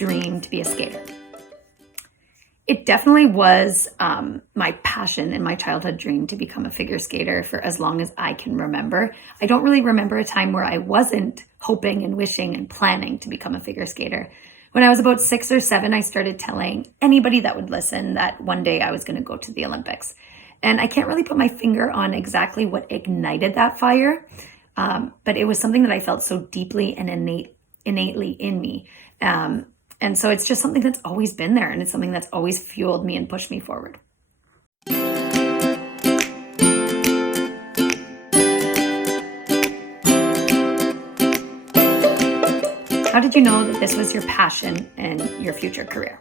dream to be a skater? It definitely was my passion and my childhood dream to become a figure skater for as long as I can remember. I don't really remember a time where I wasn't hoping and wishing and planning to become a figure skater. When I was about 6 or 7, I started telling anybody that would listen that one day I was going to go to the Olympics. And I can't really put my finger on exactly what ignited that fire, but it was something that I felt so deeply and innately in me. And so it's just something that's always been there, and it's something that's always fueled me and pushed me forward. How did you know that this was your passion and your future career?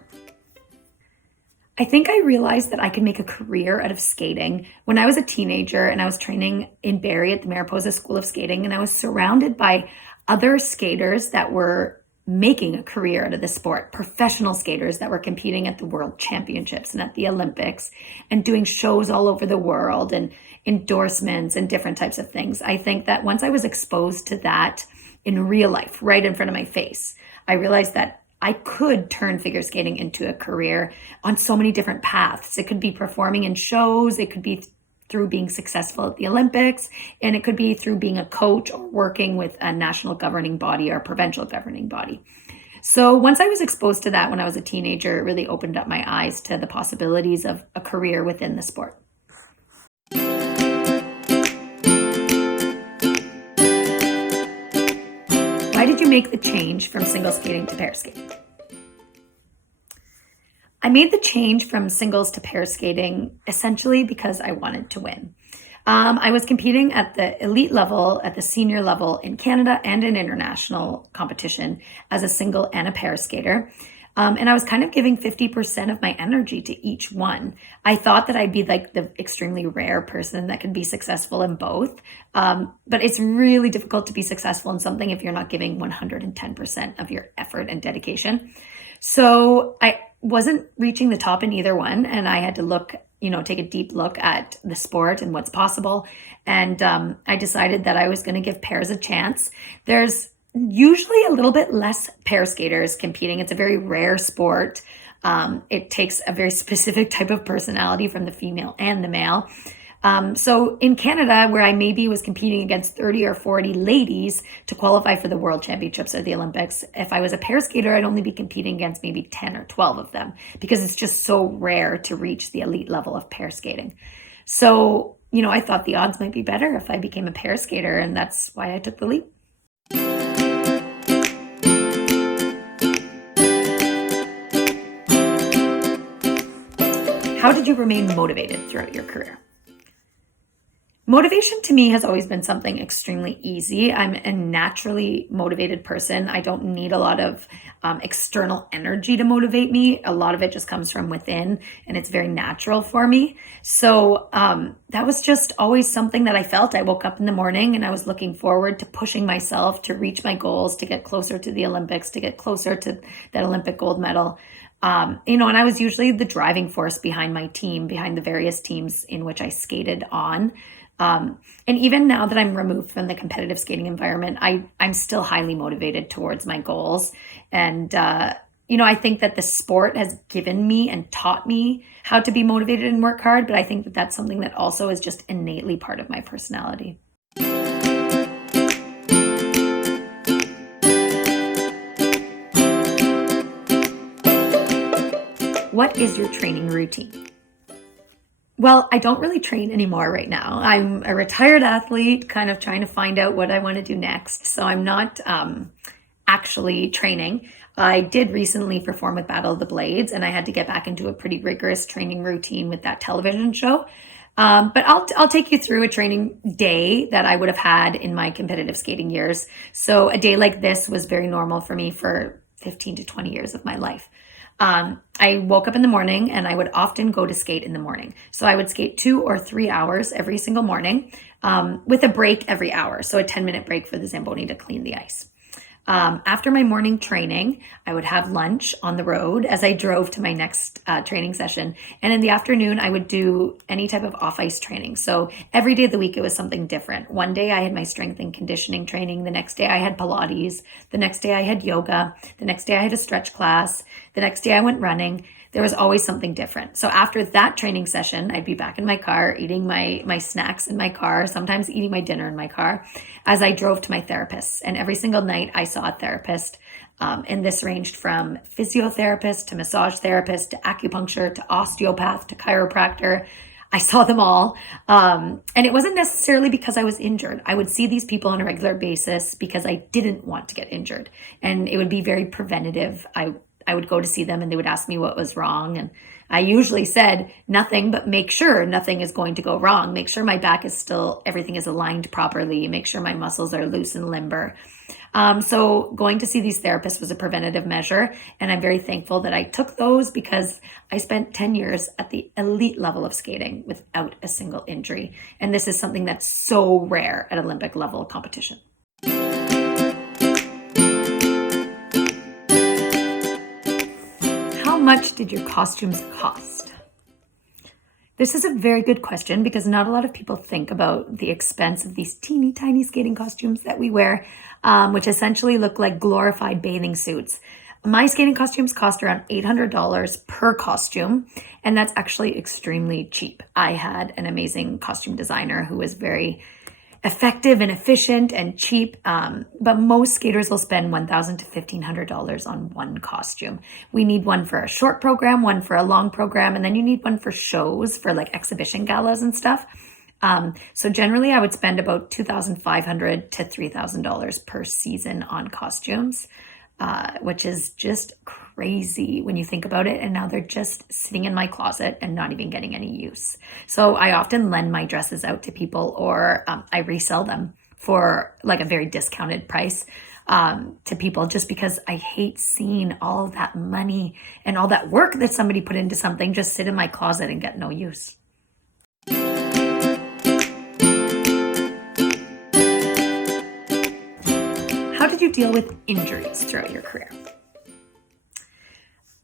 I think I realized that I could make a career out of skating when I was a teenager and I was training in Barrie at the Mariposa School of Skating, and I was surrounded by other skaters that were making a career out of the sport, professional skaters that were competing at the World Championships and at the Olympics and doing shows all over the world and endorsements and different types of things. I think that once I was exposed to that in real life, right in front of my face, I realized that I could turn figure skating into a career on so many different paths. It could be performing in shows, it could be through being successful at the Olympics, and it could be through being a coach or working with a national governing body or a provincial governing body. So once I was exposed to that when I was a teenager, it really opened up my eyes to the possibilities of a career within the sport. Why did you make the change from single skating to pair skating? I made the change from singles to pair skating essentially because I wanted to win. I was competing at the elite level, at the senior level in Canada and in international competition as a single and a pair skater. And I was kind of giving 50% of my energy to each one. I thought that I'd be like the extremely rare person that could be successful in both. But it's really difficult to be successful in something if you're not giving 110% of your effort and dedication. So I wasn't reaching the top in either one. And I had to take a deep look at the sport and what's possible. And I decided that I was going to give pairs a chance. There's usually a little bit less pair skaters competing. It's a very rare sport. It takes a very specific type of personality from the female and the male. So in Canada, where I maybe was competing against 30 or 40 ladies to qualify for the World Championships or the Olympics, if I was a pair skater, I'd only be competing against maybe 10 or 12 of them because it's just so rare to reach the elite level of pair skating. So, I thought the odds might be better if I became a pair skater, and that's why I took the leap. How did you remain motivated throughout your career? Motivation to me has always been something extremely easy. I'm a naturally motivated person. I don't need a lot of external energy to motivate me. A lot of it just comes from within, and it's very natural for me. So that was just always something that I felt. I woke up in the morning and I was looking forward to pushing myself to reach my goals, to get closer to the Olympics, to get closer to that Olympic gold medal. And I was usually the driving force behind my team, behind the various teams in which I skated on. And even now that I'm removed from the competitive skating environment, I'm still highly motivated towards my goals. And, I think that the sport has given me and taught me how to be motivated and work hard. But I think that that's something that also is just innately part of my personality. What is your training routine? Well, I don't really train anymore right now. I'm a retired athlete, kind of trying to find out what I want to do next. So I'm not actually training. I did recently perform with Battle of the Blades, and I had to get back into a pretty rigorous training routine with that television show. But I'll take you through a training day that I would have had in my competitive skating years. So a day like this was very normal for me for 15 to 20 years of my life. I woke up in the morning and I would often go to skate in the morning. So I would skate 2 or 3 hours every single morning, with a break every hour. So a 10-minute break for the Zamboni to clean the ice. After my morning training, I would have lunch on the road as I drove to my next training session. And in the afternoon, I would do any type of off-ice training. So every day of the week, it was something different. One day I had my strength and conditioning training. The next day I had Pilates. The next day I had yoga. The next day I had a stretch class. The next day I went running. There was always something different. So after that training session, I'd be back in my car, eating my snacks in my car, sometimes eating my dinner in my car as I drove to my therapist. And every single night I saw a therapist. And this ranged from physiotherapist to massage therapist to acupuncture to osteopath to chiropractor. I saw them all. And it wasn't necessarily because I was injured. I would see these people on a regular basis because I didn't want to get injured. And it would be very preventative. I would go to see them and they would ask me what was wrong. And I usually said nothing, but make sure nothing is going to go wrong. Make sure my back is still, everything is aligned properly. Make sure my muscles are loose and limber. So going to see these therapists was a preventative measure. And I'm very thankful that I took those because I spent 10 years at the elite level of skating without a single injury. And this is something that's so rare at Olympic level competition. How much did your costumes cost? This is a very good question because not a lot of people think about the expense of these teeny tiny skating costumes that we wear, which essentially look like glorified bathing suits. My skating costumes cost around $800 per costume, and that's actually extremely cheap. I had an amazing costume designer who was very effective and efficient and cheap, but most skaters will spend $1,000 to $1,500 on one costume. We need one for a short program, one for a long program, and then you need one for shows, for like exhibition galas and stuff. So generally I would spend about $2,500 to $3,000 per season on costumes, which is just crazy when you think about it. And now they're just sitting in my closet and not even getting any use. So I often lend my dresses out to people, or I resell them for like a very discounted price to people, just because I hate seeing all that money and all that work that somebody put into something just sit in my closet and get no use. How did you deal with injuries throughout your career?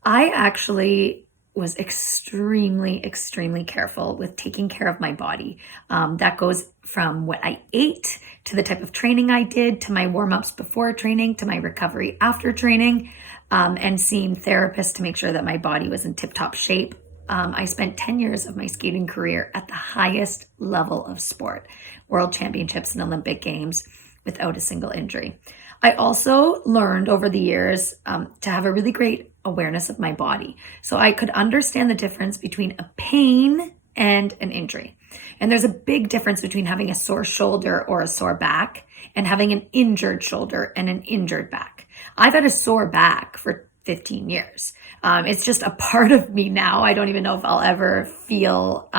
I actually was extremely careful with taking care of my body. That goes from what I ate to the type of training I did, to my warm-ups before training, to my recovery after training, and seeing therapists to make sure that my body was in tip-top shape. I spent 10 years of my skating career at the highest level of sport, world championships and Olympic games, without a single injury. I also learned over the years to have a really great awareness of my body. So I could understand the difference between a pain and an injury. And there's a big difference between having a sore shoulder or a sore back and having an injured shoulder and an injured back. I've had a sore back for 15 years. It's just a part of me now. I don't even know if I'll ever feel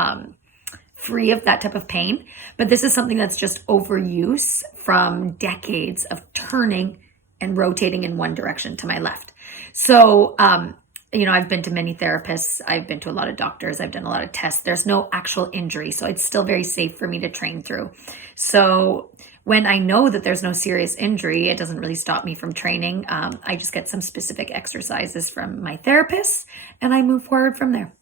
free of that type of pain. But this is something that's just overuse from decades of turning and rotating in one direction to my left. So, I've been to many therapists. I've been to a lot of doctors. I've done a lot of tests. There's no actual injury. So it's still very safe for me to train through. So when I know that there's no serious injury, it doesn't really stop me from training. I just get some specific exercises from my therapist and I move forward from there.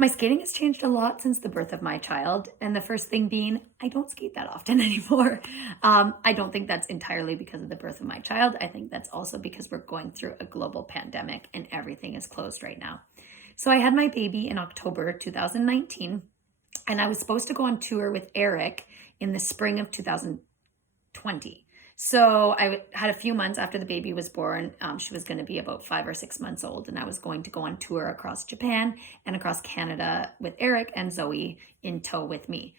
My skating has changed a lot since the birth of my child, and the first thing being, I don't skate that often anymore. I don't think that's entirely because of the birth of my child. I think that's also because we're going through a global pandemic and everything is closed right now. So I had my baby in October 2019, and I was supposed to go on tour with Eric in the spring of 2020. So I had a few months after the baby was born. She was going to be about 5 or 6 months old, and I was going to go on tour across Japan and across Canada with Eric and Zoe in tow with me.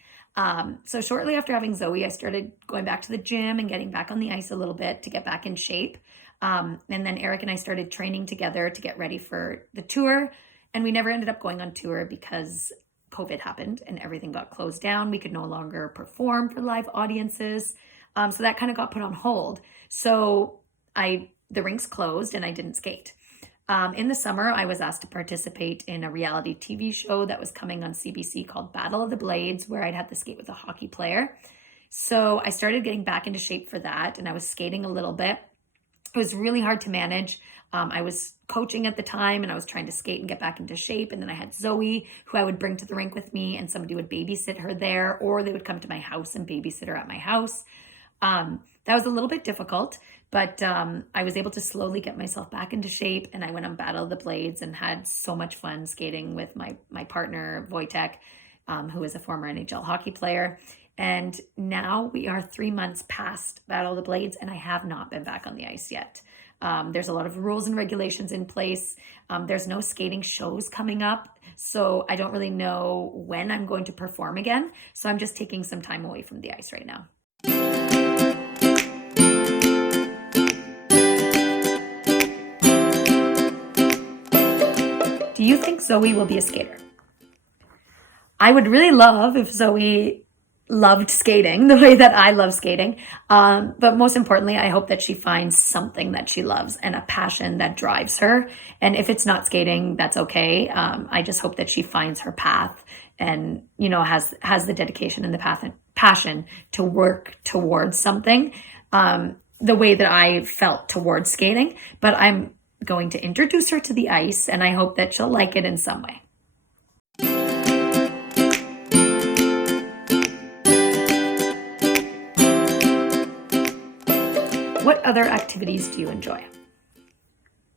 So shortly after having Zoe, I started going back to the gym and getting back on the ice a little bit to get back in shape. And then Eric and I started training together to get ready for the tour. And we never ended up going on tour because COVID happened and everything got closed down. We could no longer perform for live audiences. So that kind of got put on hold. So the rinks closed and I didn't skate. In the summer, I was asked to participate in a reality TV show that was coming on CBC called Battle of the Blades, where I'd have to skate with a hockey player. So I started getting back into shape for that, and I was skating a little bit. It was really hard to manage. I was coaching at the time, and I was trying to skate and get back into shape. And then I had Zoe, who I would bring to the rink with me, and somebody would babysit her there, or they would come to my house and babysit her at my house. That was a little bit difficult, but I was able to slowly get myself back into shape, and I went on Battle of the Blades and had so much fun skating with my partner, Wojtek, who is a former NHL hockey player. And now we are 3 months past Battle of the Blades, and I have not been back on the ice yet. There's a lot of rules and regulations in place. There's no skating shows coming up, so I don't really know when I'm going to perform again. So I'm just taking some time away from the ice right now. Do you think Zoe will be a skater? I would really love if Zoe loved skating the way that I love skating. But most importantly, I hope that she finds something that she loves and a passion that drives her. And if it's not skating, that's okay. I just hope that she finds her path and, has the dedication and the passion to work towards something, the way that I felt towards skating. But I'm going to introduce her to the ice, and I hope that she'll like it in some way. What other activities do you enjoy?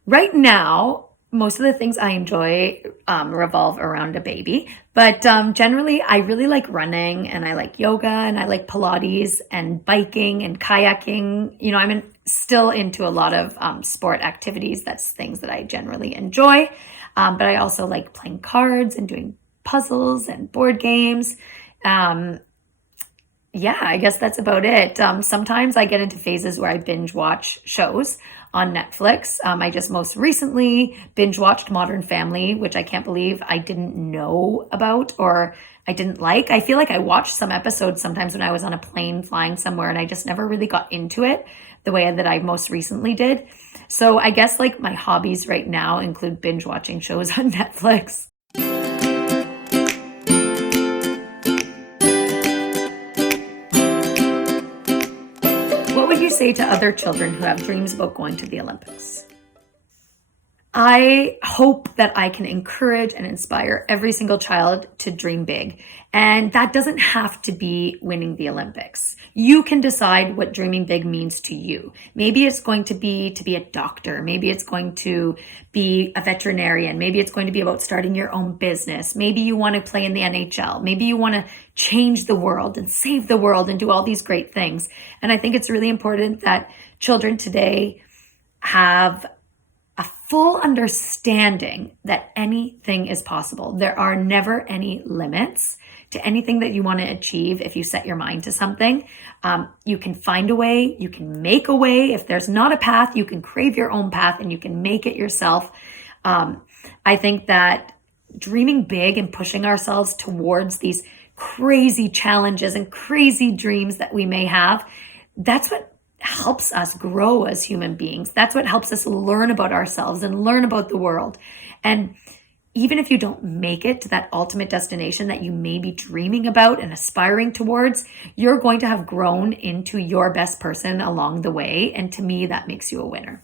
Right now, most of the things I enjoy revolve around a baby, but generally I really like running, and I like yoga, and I like Pilates and biking and kayaking. I'm still into a lot of sport activities. That's things that I generally enjoy, but I also like playing cards and doing puzzles and board games. Yeah, I guess that's about it. Sometimes I get into phases where I binge watch shows on Netflix. I just most recently binge watched Modern Family, which I can't believe I didn't know about or I didn't like. I feel like I watched some episodes sometimes when I was on a plane flying somewhere, and I just never really got into it the way that I most recently did. So I guess like my hobbies right now include binge watching shows on Netflix. What would you say to other children who have dreams about going to the Olympics? I hope that I can encourage and inspire every single child to dream big. And that doesn't have to be winning the Olympics. You can decide what dreaming big means to you. Maybe it's going to be a doctor. Maybe it's going to be a veterinarian. Maybe it's going to be about starting your own business. Maybe you want to play in the NHL. Maybe you want to change the world and save the world and do all these great things. And I think it's really important that children today have a full understanding that anything is possible. There are never any limits to anything that you want to achieve if you set your mind to something. You can find a way, you can make a way. If there's not a path, you can crave your own path and you can make it yourself. I think that dreaming big and pushing ourselves towards these crazy challenges and crazy dreams that we may have, that's what helps us grow as human beings. That's what helps us learn about ourselves and learn about the world. And even if you don't make it to that ultimate destination that you may be dreaming about and aspiring towards, you're going to have grown into your best person along the way. And to me, that makes you a winner.